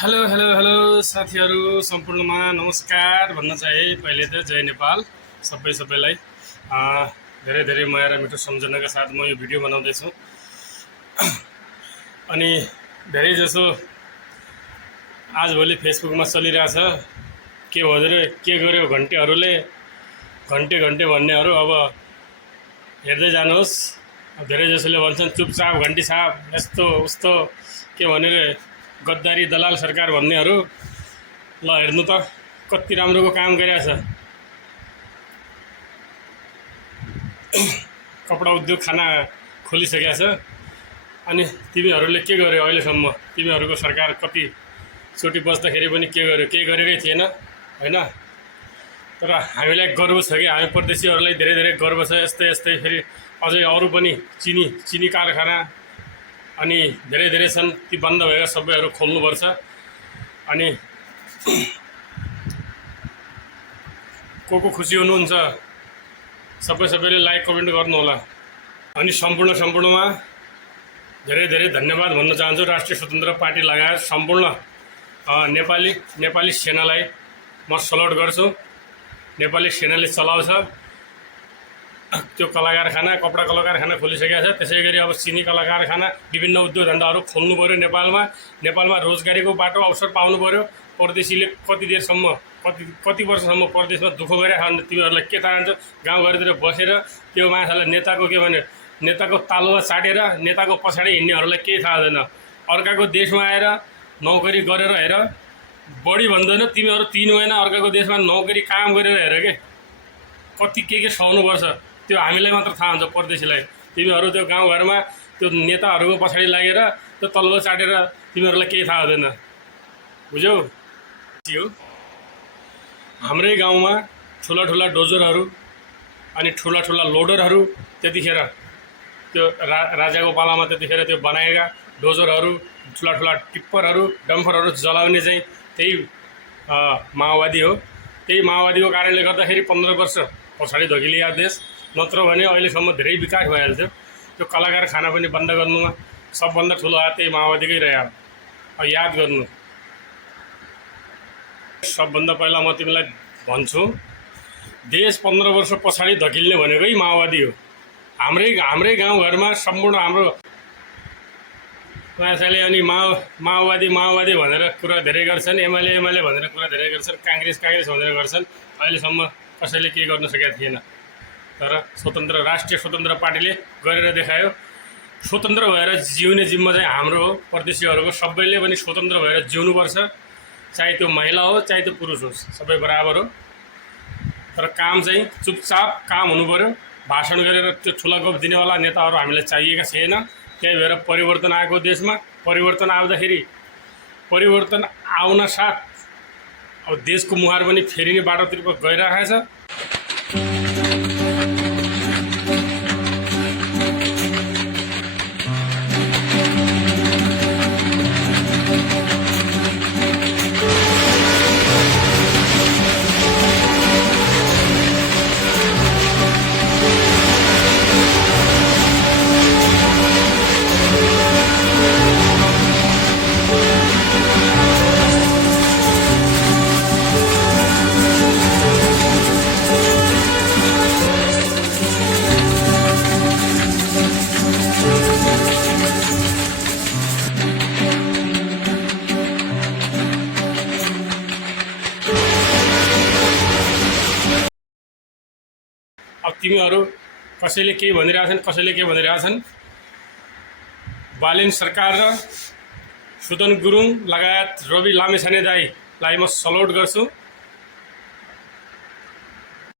Hello hello hello साथीहरू सम्पूर्णमा नमस्कार भन्न चाहे। पहिले त जय नेपाल सबैलाई धेरै धेरै माया र मिठो सम्झनाका साथ म यो भिडियो बनाउँदैछु। अनि धेरै जसो आजभोलि फेसबुकमा चलिरहेछ के भनेर के गर्यो घन्टेहरूले घन्टे भन्नेहरू अब हेर्दै जानुहोस्। धेरै जसोले भन्छन् चुपचाप घन्टी साप यस्तो उस्तो के भनेर गद्दारी दलाल सरकार भन्नेहरू ल हेर्नु त कति राम्रोको काम गरिरहेछ। कपडा उद्योग खाना खोलिसकेको छ। अनि तिमीहरूले के गर्यो अहिलेसम्म? तिमीहरूको सरकार कति चोटि बस्दाखेरि पनि के गर्यो? केही गरेकै थिएन हैन। तर हामीलाई गर्व छ कि हामी परदेशीहरूलाई धेरै धेरै गर्व छ। यस्तै फेरि अझै अरू पनि चिनी कारखाना अनि धेरै धेरै छन्, ती बन्द भएका सबैहरू खोल्नुपर्छ। अनि को खुसी हुनुहुन्छ सबैले लाइक कमेन्ट गर्नु होला। अनि सम्पूर्णमा धेरै धेरै धन्यवाद भन्न चाहन्छु। राष्ट्रिय स्वतन्त्र पार्टी लगायत सम्पूर्ण नेपाली सेनालाई म सल्युट गर्छु। नेपाली सेनाले चलाउँछ त्यो कला कारखाना, कपडा कला कारखाना खोलिसकेको छ। त्यसै गरी अब चिनी कला कारखाना, विभिन्न उद्योग धन्दाहरू खोल्नु पर्यो। नेपालमा रोजगारीको बाटो अवसर पाउनु पर्यो। परदेशीले कति देरसम्म कति वर्षसम्म परदेशमा दुःख गरिरहेको तिमीहरूलाई के थाहा हुन्छ? गाउँघरतिर बसेर त्यो मान्छेलाई नेताको के भने नेताको तालुवा चाटेर नेताको पछाडि हिँड्नेहरूलाई केही थाहा हुँदैन। अर्काको देशमा आएर नौकरी गरेर हेर, बढी भन्दैन तिमीहरू 3 महिना अर्काको देशमा नौकरी काम गरेर हेर के कति के सहनुपर्छ त्यो हामीलाई मात्र थाहा हुन्छ परदेशीलाई। तिमीहरू त्यो गाउँघरमा त्यो नेताहरूको पछाडि लागेर त्यो तलुवा चाटेर तिमीहरूलाई केही थाहा हुँदैन, बुझ्यौ? हाम्रै गाउँमा ठुला डोजरहरू अनि ठुला लोडरहरू त्यतिखेर त्यो राजाको पालामा त्यतिखेर त्यो बनाएका डोजरहरू, ठुला टिप्परहरू, डम्फरहरू जलाउने चाहिँ त्यही माओवादी हो। त्यही माओवादीको कारणले गर्दाखेरि 15 वर्ष पछाडि धकिलिया देश, नत्र भने अहिलेसम्म धेरै विकास भइहाल्थ्यो। त्यो कलाकार खाना पनि बन्द गर्नुमा सबभन्दा ठुलो हात त्यही माओवादीकै रह्यो। याद गर्नु। सबभन्दा पहिला म तिमीलाई भन्छु, देश 15 वर्ष पछाडि धकिल्ने भनेकै माओवादी हो। हाम्रै गाउँघरमा सम्पूर्ण हाम्रो मान्छेले अनि माओवादी भनेर कुरा धेरै गर्छन्, एमएलए भनेर कुरा धेरै गर्छन्, काङ्ग्रेस भनेर गर्छन्। अहिलेसम्म कसैले केही गर्न सकेका थिएन। तर राष्ट्रिय स्वतन्त्र पार्टीले गरेर देखायो। स्वतन्त्र भएर जिउने जिम्मा चाहिँ हाम्रो हो। परदेशीहरूको सबैले पनि स्वतन्त्र भएर जिउनुपर्छ, चाहे त्यो महिला हो चाहे त्यो पुरुष होस्, सबै बराबर हो। तर काम चाहिँ चुपचाप काम हुनु पर्यो। भाषण गरेर त्यो ठुला गफ दिनेवाला नेताहरू हामीलाई चाहिएका छैन। त्यही भएर परिवर्तन आएको देशमा, परिवर्तन आउँदाखेरि परिवर्तन आउन साथ अब देशको मुहार पनि फेरिने बाटोतिर गइरहेको छ। अब तिमीहरू कसैले के भनिरहेछन् बालेन सरकार र सुदन गुरुङ लगायत रवि लामिछाने दाईलाई म सल्युट गर्छु।